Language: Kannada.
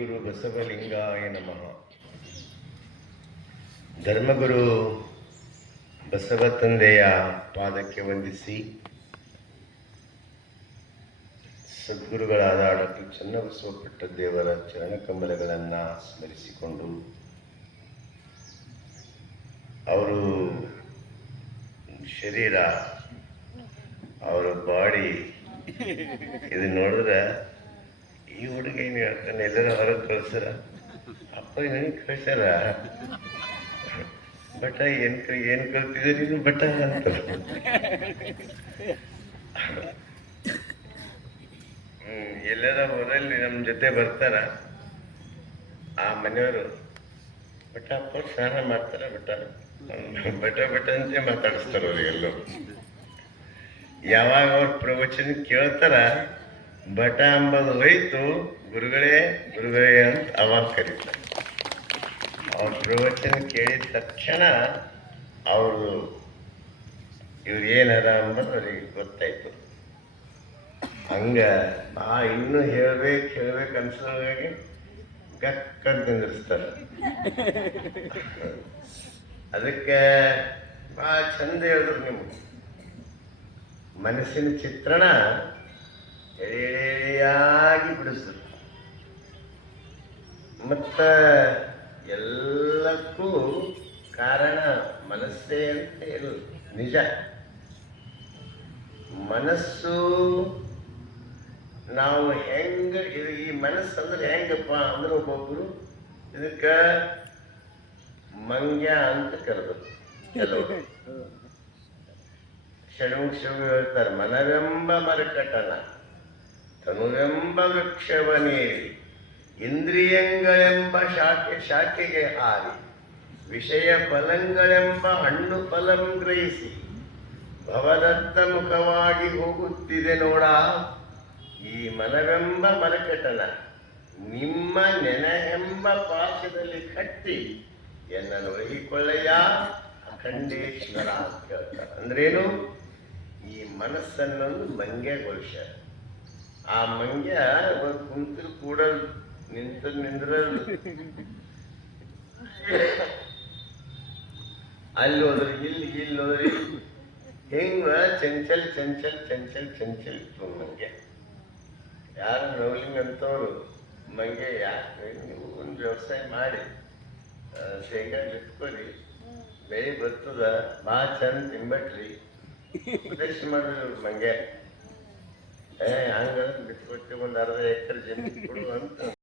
ಗುರು ಬಸವಲಿಂಗಾಯ ನಮಃ. ಧರ್ಮಗುರು ಬಸವ ತಂದೆಯ ಪಾದಕ್ಕೆ ವಂದಿಸಿ, ಸದ್ಗುರುಗಳಾದ ಡಾಕ್ಟರ್ ಚನ್ನಬಸವ ಪಟ್ಟದೇವರ ಚರಣಕಮಲಗಳನ್ನು ಸ್ಮರಿಸಿಕೊಂಡು, ಅವರು ಶರೀರ, ಅವರ ಬಾಡಿ ಇದು ನೋಡಿದ್ರೆ ಈ ಹುಡುಗ ಏನು ಹೇಳ್ತಾನೆ, ಎಲ್ಲರೂ ಹೊರಗೆ ಕಳ್ಸಾರ, ಅಪ್ಪ ನನಗೆ ಕಳ್ಸಾರ, ಬಟ ಏನು ಕಲ್ತಿದ್ದೀರಿ ನೀವು ಬಟ ಅಂತ. ಎಲ್ಲರ ಊರಲ್ಲಿ ನಮ್ಮ ಜೊತೆ ಬರ್ತಾರ ಆ ಮನೆಯವರು, ಬಟ ಅಪ್ಪ ಸ್ನಾನ ಮಾಡ್ತಾರ, ಬಟ ಅಂತ ಮಾತಾಡಿಸ್ತಾರ ಅವ್ರಿಗೆಲ್ಲೋ. ಯಾವಾಗ ಅವ್ರ ಪ್ರವಚನ ಕೇಳ್ತಾರ, ಬಟ ಅಂಬದು ಹೋಯ್ತು, ಗುರುಗಳೇ ಅಂತ ಅವಾಗ ಕರೀತಾರೆ. ಅವ್ರ ಪ್ರವಚನ ಕೇಳಿದ ತಕ್ಷಣ ಅವರು ಇವ್ರು ಏನದ ಅಂಬದು ಅವ್ರಿಗೆ ಗೊತ್ತಾಯ್ತು. ಹಂಗ ಇನ್ನೂ ಹೇಳ್ಬೇಕು ಅನ್ಸೋದಾಗಿ ಗಕ್ಕಂತ ನಿಂದಿರ್ಸ್ತಾರೆ. ಅದಕ್ಕೆ ಭಾಳ ಚಂದ ಹೇಳಿದ್ರು, ನಿಮ್ಗೆ ಮನಸ್ಸಿನ ಚಿತ್ರಣ ಎಳೆಯಾಗಿ ಬಿಡಿಸಿದ್ರು. ಮತ್ತ ಎಲ್ಲಕ್ಕೂ ಕಾರಣ ಮನಸ್ಸೇ ಅಂತ ಹೇಳು. ನಿಜ, ಮನಸ್ಸು ನಾವು ಹೆಂಗ ಈ ಮನಸ್ಸು ಅಂದ್ರೆ ಹೆಂಗಪ್ಪ ಅಂದ್ರೆ, ಒಬ್ಬೊಬ್ರು ಇದಕ್ಕ ಮಂಗ್ಯ ಅಂತ ಕರೆದ್ರು. ಕೆಲವರು ಷಣ್ಮುಖ ಹೇಳ್ತಾರೆ, ಮನವೆಂಬ ಮರಕಟನ ತನುವೆಂಬ ವೃಕ್ಷವನೇರಿ ಇಂದ್ರಿಯಗಳೆಂಬ ಶಾಖೆಗೆ ಹಾರಿ ವಿಷಯ ಫಲಗಳೆಂಬ ಹಣ್ಣು ಫಲಂ ಗ್ರಹಿಸಿ ಭವದತ್ತ ಮುಖವಾಗಿ ಹೋಗುತ್ತಿದೆ ನೋಡ. ಈ ಮನವೆಂಬ ಮರಕಟನ ನಿಮ್ಮ ನೆನೆಯೆಂಬ ಪಾಶದಲ್ಲಿ ಕಟ್ಟಿ ಎನ್ನನ್ನು ಒಳಗಿಕೊಳ್ಳಯ್ಯ ಅಖಂಡೇಶ್ವರ ಅಂತ ಹೇಳ್ತಾರೆ. ಅಂದ್ರೇನು? ಈ ಮನಸ್ಸನ್ನೊಂದು ಮಂಗ್ಯಗೊಳಿಸ. ಆ ಮಂಗ್ಯ ಕುಂತರು ಕೂಡಲು, ನಿಂದ್ರಲು, ಅಲ್ಲಿ ಹೋದ್ರೆ ಇಲ್ಲಿ ಹೋದ್ರೆ ಹಿಂಗ ಚಂಚಲ್ ಇತ್ತು ಮಂಗ್ಯ. ಯಾರು ನವಲಿಂಗ್ ಅಂತವ್ರು ಮಂಗ್ಯ ಯಾಕೆ ನೀವು ಒಂದು ವ್ಯವಸಾಯ ಮಾಡಿ ಶೇಂಗಾ ಬಿತ್ಕೊರಿ, ಬೆಳೆ ಬರ್ತದ, ಭಾಳ ಚಂದ ತಿಂಬಟ್ರಿ, ಉದ್ದೇಶ ಮಾಡಿದ್ರು ಮಂಗ್ಯ. ಹಂಗ ಬಿಟ್ಕೊಟ್ಟು ಒಂದು ಅರ್ಧ ಎಕರೆ ಜಮೀನು ಕೊಡು ಅಂತ